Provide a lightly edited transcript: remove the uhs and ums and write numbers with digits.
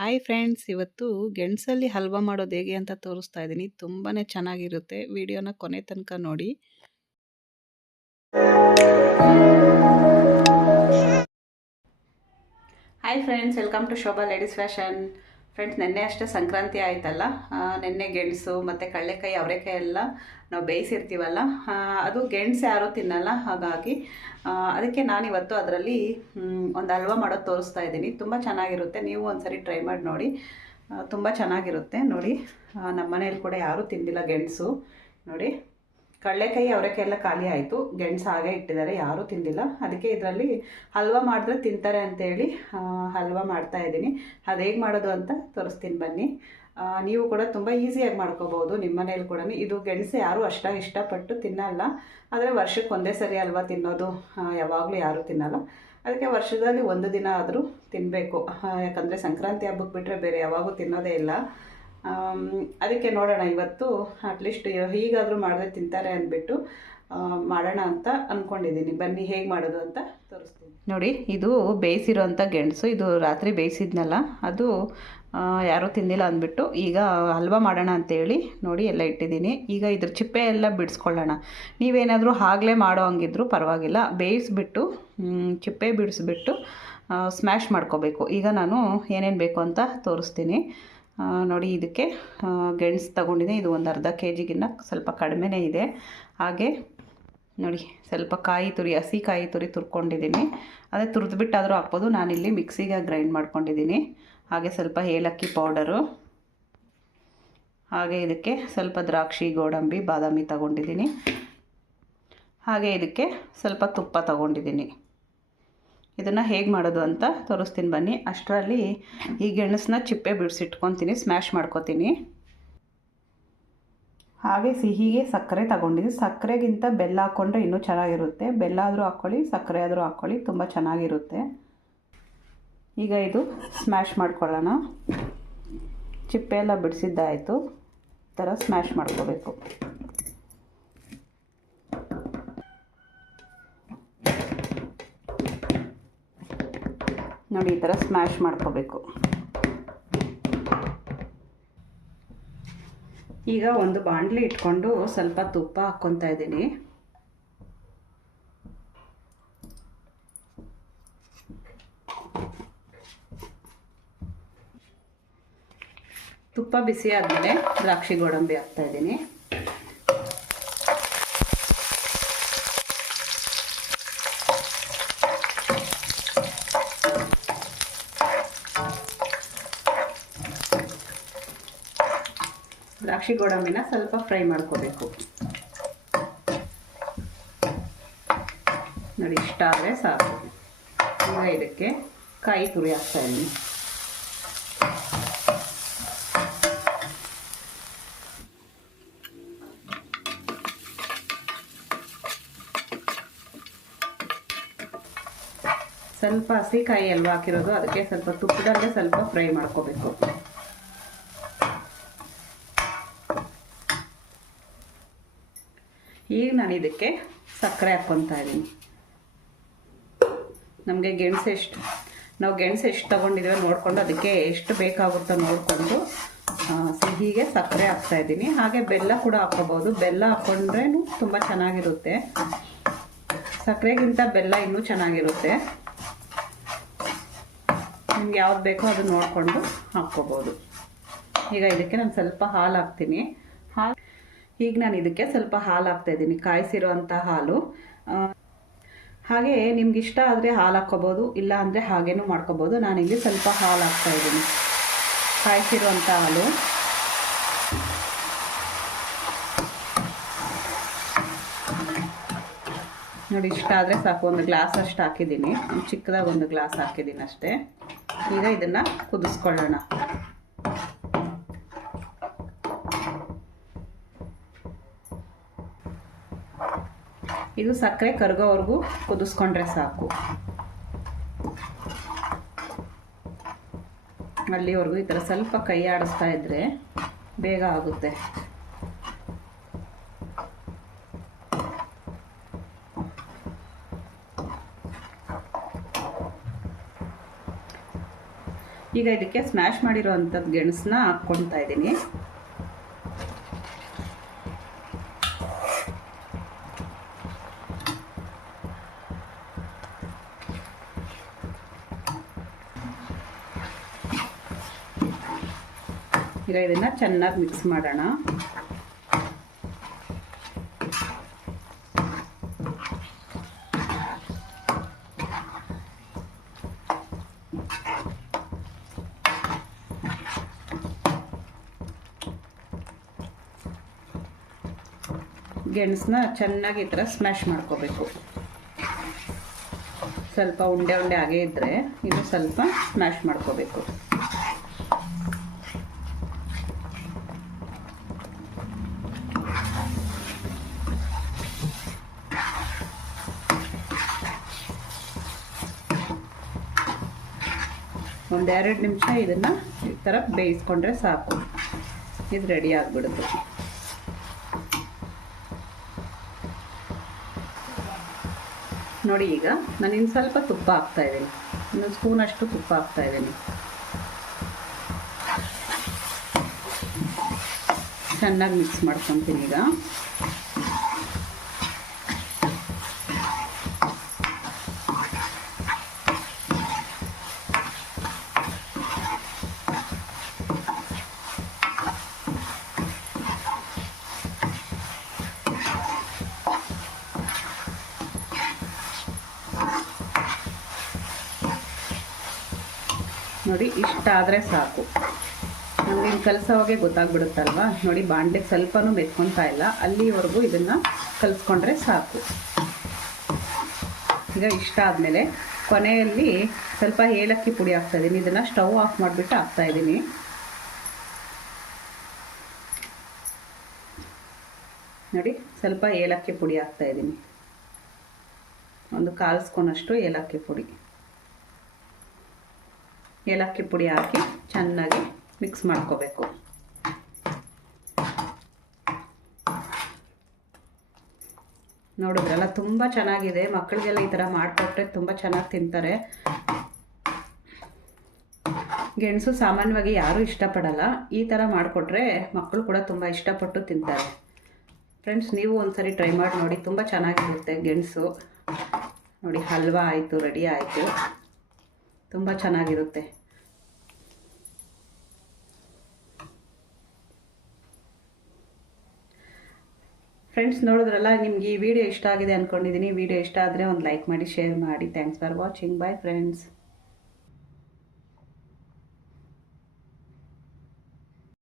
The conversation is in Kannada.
ಹಾಯ್ ಫ್ರೆಂಡ್ಸ್, ಇವತ್ತು ಗೆಣಸಲ್ಲಿ ಹಲ್ವಾ ಮಾಡೋದು ಹೇಗೆ ಅಂತ ತೋರಿಸ್ತಾ ಇದ್ದೀನಿ. ತುಂಬಾ ಚೆನ್ನಾಗಿರುತ್ತೆ. ವಿಡಿಯೋನ ಕೊನೆ ತನಕ ನೋಡಿ. Hi friends, welcome to Shobha ladies fashion. Friends, ನೆನ್ನೆ ಅಷ್ಟೇ ಸಂಕ್ರಾಂತಿ ಆಯ್ತಲ್ಲ. ನೆನ್ನೆ ಗೆಣಸು ಮತ್ತು ಕಡಲೆಕಾಯಿ ಅವರೆಕಾಯಿ ಎಲ್ಲ ನಾವು ಬೇಯಿಸಿರ್ತೀವಲ್ಲ, ಅದು ಗೆಣಸು ಯಾರೂ ತಿನ್ನಲ್ಲ. ಹಾಗಾಗಿ ಅದಕ್ಕೆ ನಾನಿವತ್ತು ಅದರಲ್ಲಿ ಒಂದು ಹಲ್ವಾ ಮಾಡೋದು ತೋರಿಸ್ತಾ ಇದ್ದೀನಿ. ತುಂಬ ಚೆನ್ನಾಗಿರುತ್ತೆ. ನೀವು ಒಂದ್ಸರಿ ಟ್ರೈ ಮಾಡಿ ನೋಡಿ. ತುಂಬ ಚೆನ್ನಾಗಿರುತ್ತೆ ನೋಡಿ. ನಮ್ಮ ಮನೇಲಿ ಕೂಡ ಯಾರೂ ತಿಂದಿಲ್ಲ ಗೆಣಸು. ನೋಡಿ, ಕಡಲೆಕಾಯಿ ಅವರೆಕಾಯಿ ಎಲ್ಲ ಖಾಲಿ ಆಯಿತು, ಗೆಣಸು ಹಾಗೆ ಇಟ್ಟಿದ್ದಾರೆ, ಯಾರೂ ತಿಂದಿಲ್ಲ. ಅದಕ್ಕೆ ಇದರಲ್ಲಿ ಹಲ್ವಾ ಮಾಡಿದ್ರೆ ತಿಂತಾರೆ ಅಂತೇಳಿ ಹಲ್ವಾ ಮಾಡ್ತಾ ಇದ್ದೀನಿ. ಅದು ಹೇಗೆ ಮಾಡೋದು ಅಂತ ತೋರಿಸ್ತೀನಿ ಬನ್ನಿ. ನೀವು ಕೂಡ ತುಂಬ ಈಸಿಯಾಗಿ ಮಾಡ್ಕೋಬೋದು ನಿಮ್ಮ ಮನೇಲಿ ಕೂಡ. ಇದು ಗೆಣಸು ಯಾರೂ ಅಷ್ಟಾಗಿ ಇಷ್ಟಪಟ್ಟು ತಿನ್ನಲ್ಲ, ಆದರೆ ವರ್ಷಕ್ಕೆ ಒಂದೇ ಸರಿ ಹಲ್ವಾ ತಿನ್ನೋದು, ಯಾವಾಗಲೂ ಯಾರೂ ತಿನ್ನಲ್ಲ. ಅದಕ್ಕೆ ವರ್ಷದಲ್ಲಿ ಒಂದು ದಿನ ಆದರೂ ತಿನ್ನಬೇಕು. ಯಾಕಂದರೆ ಸಂಕ್ರಾಂತಿ ಹಬ್ಬಕ್ಕೆ ಬಿಟ್ಟರೆ ಬೇರೆ ಯಾವಾಗೂ ತಿನ್ನೋದೇ ಇಲ್ಲ. ಅದಕ್ಕೆ ನೋಡೋಣ, ಇವತ್ತು ಅಟ್ಲೀಸ್ಟ್ ಹೀಗಾದರೂ ಮಾಡಿದ್ರೆ ತಿಂತಾರೆ ಅಂದ್ಬಿಟ್ಟು ಮಾಡೋಣ ಅಂತ ಅಂದ್ಕೊಂಡಿದ್ದೀನಿ. ಬನ್ನಿ ಹೇಗೆ ಮಾಡೋದು ಅಂತ ತೋರಿಸ್ತೀನಿ ನೋಡಿ. ಇದು ಬೇಯಿಸಿರೋಂಥ ಗೆಣಸು, ಇದು ರಾತ್ರಿ ಬೇಯಿಸಿದ್ನಲ್ಲ, ಅದು ಯಾರೂ ತಿಂದಿಲ್ಲ ಅಂದ್ಬಿಟ್ಟು ಈಗ ಹಲ್ವಾ ಮಾಡೋಣ ಅಂತೇಳಿ ನೋಡಿ ಎಲ್ಲ ಇಟ್ಟಿದ್ದೀನಿ. ಈಗ ಇದ್ರ ಚಿಪ್ಪೆ ಎಲ್ಲ ಬಿಡಿಸ್ಕೊಳ್ಳೋಣ. ನೀವೇನಾದರೂ ಆಗಲೇ ಮಾಡೋ ಹಂಗಿದ್ರು ಪರವಾಗಿಲ್ಲ, ಬೇಯಿಸ್ಬಿಟ್ಟು ಚಿಪ್ಪೆ ಬಿಡಿಸ್ಬಿಟ್ಟು ಸ್ಮ್ಯಾಶ್ ಮಾಡ್ಕೋಬೇಕು. ಈಗ ನಾನು ಏನೇನು ಬೇಕು ಅಂತ ತೋರಿಸ್ತೀನಿ ನೋಡಿ. ಇದಕ್ಕೆ ಗೆಣಸು ತಗೊಂಡಿದ್ದೀನಿ. ಇದು ಒಂದು ಅರ್ಧ ಕೆ ಜಿಗಿನ್ನ ಸ್ವಲ್ಪ ಕಡಿಮೆನೇ ಇದೆ. ಹಾಗೆ ನೋಡಿ, ಸ್ವಲ್ಪ ಕಾಯಿ ತುರಿ, ಹಸಿ ಕಾಯಿ ತುರಿ ತುರ್ಕೊಂಡಿದ್ದೀನಿ. ಅದೇ ತುರಿದ್ಬಿಟ್ಟಾದರೂ ಹಾಕ್ಬೋದು. ನಾನಿಲ್ಲಿ ಮಿಕ್ಸಿಗೆ ಗ್ರೈಂಡ್ ಮಾಡ್ಕೊಂಡಿದ್ದೀನಿ. ಹಾಗೆ ಸ್ವಲ್ಪ ಏಲಕ್ಕಿ ಪೌಡರು, ಹಾಗೆ ಇದಕ್ಕೆ ಸ್ವಲ್ಪ ದ್ರಾಕ್ಷಿ, ಗೋಡಂಬಿ, ಬಾದಾಮಿ ತಗೊಂಡಿದ್ದೀನಿ. ಹಾಗೆ ಇದಕ್ಕೆ ಸ್ವಲ್ಪ ತುಪ್ಪ ತಗೊಂಡಿದ್ದೀನಿ. ಇದನ್ನು ಹೇಗೆ ಮಾಡೋದು ಅಂತ ತೋರಿಸ್ತೀನಿ ಬನ್ನಿ. ಅಷ್ಟರಲ್ಲಿ ಈ ಗೆಣಸನ್ನ ಚಿಪ್ಪೆ ಬಿಡಿಸಿಟ್ಕೊತೀನಿ, ಸ್ಮ್ಯಾಶ್ ಮಾಡ್ಕೊತೀನಿ. ಹಾಗೆ ಸಿಹಿಗೆ ಸಕ್ಕರೆ ತಗೊಂಡಿದ್ದೀನಿ. ಸಕ್ಕರೆಗಿಂತ ಬೆಲ್ಲ ಹಾಕ್ಕೊಂಡ್ರೆ ಇನ್ನೂ ಚೆನ್ನಾಗಿರುತ್ತೆ. ಬೆಲ್ಲ ಆದರೂ ಹಾಕ್ಕೊಳ್ಳಿ, ಸಕ್ಕರೆ ಆದರೂ ಹಾಕ್ಕೊಳ್ಳಿ, ತುಂಬ ಚೆನ್ನಾಗಿರುತ್ತೆ. ಈಗ ಇದು ಸ್ಮ್ಯಾಶ್ ಮಾಡ್ಕೊಳ್ಳೋಣ. ಚಿಪ್ಪೆ ಎಲ್ಲ ಬಿಡಿಸಿದ್ದಾಯಿತು. ಈ ಥರ ಸ್ಮ್ಯಾಶ್ ಮಾಡ್ಕೋಬೇಕು. ನೋಡಿ, ಈ ಥರ ಸ್ಮ್ಯಾಶ್ ಮಾಡ್ಕೋಬೇಕು. ಈಗ ಒಂದು ಬಾಣಲಿ ಇಟ್ಕೊಂಡು ಸ್ವಲ್ಪ ತುಪ್ಪ ಹಾಕ್ಕೊತಾ ಇದ್ದೀನಿ. ತುಪ್ಪ ಬಿಸಿ ಆದಮೇಲೆ ದ್ರಾಕ್ಷಿ, ಗೋಡಂಬಿ ಹಾಕ್ತಾಯಿದ್ದೀನಿ. ದ್ರಾಕ್ಷಿ ಗೋಡಂಬಿನ ಸ್ವಲ್ಪ ಫ್ರೈ ಮಾಡ್ಕೋಬೇಕು. ನೋಡಿ, ಇಷ್ಟ ಆದರೆ ಸಾಕು. ಈಗ ಇದಕ್ಕೆ ಕಾಯಿ ತುರಿ ಹಾಕ್ತಾಯಿದ್ದೀನಿ. ಸ್ವಲ್ಪ ಹಸಿ ಕಾಯಿ ಅಲ್ವಾ ಹಾಕಿರೋದು, ಅದಕ್ಕೆ ಸ್ವಲ್ಪ ತುಪ್ಪದಲ್ಲೇ ಸ್ವಲ್ಪ ಫ್ರೈ ಮಾಡ್ಕೋಬೇಕು. ಈಗ ನಾನು ಇದಕ್ಕೆ ಸಕ್ಕರೆ ಹಾಕ್ಕೊತಾ ಇದ್ದೀನಿ. ನಮಗೆ ನಾವು ಗೆಣಸು ಎಷ್ಟು ತೊಗೊಂಡಿದ್ದೀವಿ ನೋಡಿಕೊಂಡು ಅದಕ್ಕೆ ಎಷ್ಟು ಬೇಕಾಗುತ್ತೋ ನೋಡಿಕೊಂಡು ಸಿಹಿಗೆ ಸಕ್ಕರೆ ಹಾಕ್ತಾಯಿದ್ದೀನಿ. ಹಾಗೆ ಬೆಲ್ಲ ಕೂಡ ಹಾಕ್ಕೋಬೋದು. ಬೆಲ್ಲ ಹಾಕ್ಕೊಂಡ್ರೆ ತುಂಬ ಚೆನ್ನಾಗಿರುತ್ತೆ. ಸಕ್ಕರೆಗಿಂತ ಬೆಲ್ಲ ಇನ್ನೂ ಚೆನ್ನಾಗಿರುತ್ತೆ. ನಿಮ್ಗೆ ಯಾವ್ದು ಬೇಕೋ ಅದು ನೋಡಿಕೊಂಡು ಹಾಕ್ಕೋಬೋದು. ಈಗ ಇದಕ್ಕೆ ನಾನು ಸ್ವಲ್ಪ ಹಾಲು ಹಾಕ್ತೀನಿ. ಈಗ ನಾನು ಇದಕ್ಕೆ ಸ್ವಲ್ಪ ಹಾಲು ಹಾಕ್ತಾಯಿದ್ದೀನಿ, ಕಾಯಿಸಿರೋ ಅಂಥ ಹಾಲು. ಹಾಗೆ ನಿಮ್ಗೆ ಇಷ್ಟ ಆದರೆ ಹಾಲು ಹಾಕ್ಕೋಬೋದು, ಇಲ್ಲ ಅಂದರೆ ಹಾಗೇನೂ ಮಾಡ್ಕೋಬೋದು. ನಾನಿಲ್ಲಿ ಸ್ವಲ್ಪ ಹಾಲು ಹಾಕ್ತಾಯಿದ್ದೀನಿ, ಕಾಯಿಸಿರೋ ಅಂಥ ಹಾಲು. ನೋಡಿ, ಇಷ್ಟ ಆದರೆ ಸಾಕು. ಒಂದು ಗ್ಲಾಸ್ ಅಷ್ಟು ಹಾಕಿದ್ದೀನಿ, ಚಿಕ್ಕದಾಗಿ ಒಂದು ಗ್ಲಾಸ್ ಹಾಕಿದ್ದೀನಿ ಅಷ್ಟೇ. ಈಗ ಇದನ್ನು ಕುದಿಸ್ಕೊಳ್ಳೋಣ. ಇದು ಸಕ್ಕರೆ ಕರಗೋವರೆಗೂ ಕುದಿಸ್ಕೊಂಡ್ರೆ ಸಾಕು. ಅಲ್ಲಿವರೆಗೂ ಈ ಥರ ಸ್ವಲ್ಪ ಕೈ ಆಡಿಸ್ತಾ ಇದ್ದರೆ ಬೇಗ ಆಗುತ್ತೆ. ಈಗ ಇದಕ್ಕೆ ಸ್ಮ್ಯಾಶ್ ಮಾಡಿರೋ ಅಂಥದ್ದು ಗೆಣಸನ್ನ ಹಾಕ್ಕೊಳ್ತಾ ಇದ್ದೀನಿ. ಈಗ ಇದನ್ನು ಚೆನ್ನಾಗಿ ಮಿಕ್ಸ್ ಮಾಡೋಣ. ಗೆಣಸನ್ನ ಚೆನ್ನಾಗಿ ಈ ಥರ ಸ್ಮ್ಯಾಶ್ ಮಾಡ್ಕೋಬೇಕು. ಸ್ವಲ್ಪ ಉಂಡೆ ಉಂಡೆ ಆಗೇ ಇದ್ದರೆ ಇದು ಸ್ವಲ್ಪ ಸ್ಮ್ಯಾಶ್ ಮಾಡ್ಕೋಬೇಕು. ಒಂದೆರಡು ನಿಮಿಷ ಇದನ್ನು ಈ ಥರ ಬೇಯಿಸ್ಕೊಂಡ್ರೆ ಸಾಕು, ಇದು ರೆಡಿ ಆಗಿಬಿಡುತ್ತೆ. ನೋಡಿ, ಈಗ ನಾನು ಇನ್ನು ಸ್ವಲ್ಪ ತುಪ್ಪ ಹಾಕ್ತಾಯಿದ್ದೀನಿ, ಇನ್ನೊಂದು ಸ್ಪೂನಷ್ಟು ತುಪ್ಪ ಹಾಕ್ತಾಯಿದ್ದೀನಿ. ಚೆನ್ನಾಗಿ ಮಿಕ್ಸ್ ಮಾಡ್ಕೊತೀನಿ. ಈಗ ನೋಡಿ, ಇಷ್ಟ ಆದರೆ ಸಾಕು. ನಮಗೆ ಇನ್ನು ಕಲಸೋವಾಗೆ ಗೊತ್ತಾಗ್ಬಿಡುತ್ತಲ್ವ. ನೋಡಿ, ಬಾಣಲೆಗೆ ಸ್ವಲ್ಪನೂ ಮೆತ್ಕೊತಾ ಇಲ್ಲ, ಅಲ್ಲಿವರೆಗೂ ಇದನ್ನು ಕಲಿಸ್ಕೊಂಡ್ರೆ ಸಾಕು. ಈಗ ಇಷ್ಟ ಆದಮೇಲೆ ಕೊನೆಯಲ್ಲಿ ಸ್ವಲ್ಪ ಏಲಕ್ಕಿ ಪುಡಿ ಹಾಕ್ತಾಯಿದ್ದೀನಿ. ಇದನ್ನು ಸ್ಟವ್ ಆಫ್ ಮಾಡಿಬಿಟ್ಟು ಹಾಕ್ತಾಯಿದ್ದೀನಿ. ನೋಡಿ, ಸ್ವಲ್ಪ ಏಲಕ್ಕಿ ಪುಡಿ ಹಾಕ್ತಾಯಿದ್ದೀನಿ, ಒಂದು 1/4 ಸ್ಪೂನಷ್ಟು ಏಲಕ್ಕಿ ಪುಡಿ. ಏಲಕ್ಕಿ ಪುಡಿ ಹಾಕಿ ಚೆನ್ನಾಗಿ ಮಿಕ್ಸ್ ಮಾಡ್ಕೋಬೇಕು. ನೋಡಿದ್ರಲ್ಲ, ತುಂಬ ಚೆನ್ನಾಗಿದೆ. ಮಕ್ಕಳಿಗೆಲ್ಲ ಈ ಥರ ಮಾಡಿಕೊಟ್ರೆ ತುಂಬ ಚೆನ್ನಾಗಿ ತಿಂತಾರೆ. ಗೆಣಸು ಸಾಮಾನ್ಯವಾಗಿ ಯಾರೂ ಇಷ್ಟಪಡಲ್ಲ, ಈ ಥರ ಮಾಡಿಕೊಟ್ರೆ ಮಕ್ಕಳು ಕೂಡ ತುಂಬ ಇಷ್ಟಪಟ್ಟು ತಿಂತಾರೆ. ಫ್ರೆಂಡ್ಸ್, ನೀವು ಒಂದ್ಸರಿ ಟ್ರೈ ಮಾಡಿ ನೋಡಿ, ತುಂಬ ಚೆನ್ನಾಗಿರುತ್ತೆ ಗೆಣಸು. ನೋಡಿ, ಹಲ್ವಾ ಆಯಿತು, ರೆಡಿ ಆಯಿತು. ತುಂಬ ಚೆನ್ನಾಗಿರುತ್ತೆ. ಫ್ರೆಂಡ್ಸ್, ನೋಡಿದ್ರಲ್ಲ, ನಿಮ್ಗೆ ಈ ವಿಡಿಯೋ ಇಷ್ಟ ಆಗಿದೆ ಅಂದ್ಕೊಂಡಿದ್ದೀನಿ. ವಿಡಿಯೋ ಇಷ್ಟ ಆದರೆ ಒಂದು ಲೈಕ್ ಮಾಡಿ, ಶೇರ್ ಮಾಡಿ. Thanks for watching. Bye friends.